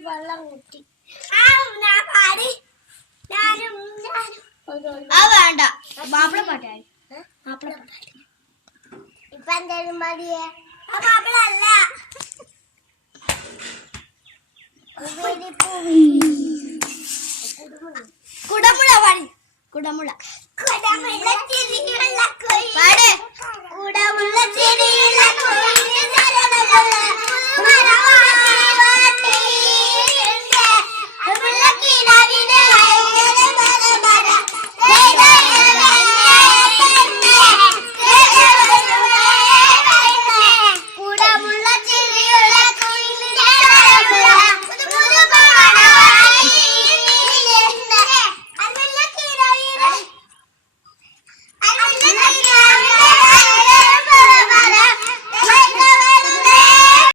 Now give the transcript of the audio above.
വെള്ളം കുട്ടി വേണ്ട മാപ്പിള പാട്ടായി മാപ്പിള പാട്ടായി ഇപ്പൊ എന്തായാലും മതിയേ മാപ്പിളല്ല കുടമുള പാടി കുടമുള കുടമുള്ള ചിരിയുള്ള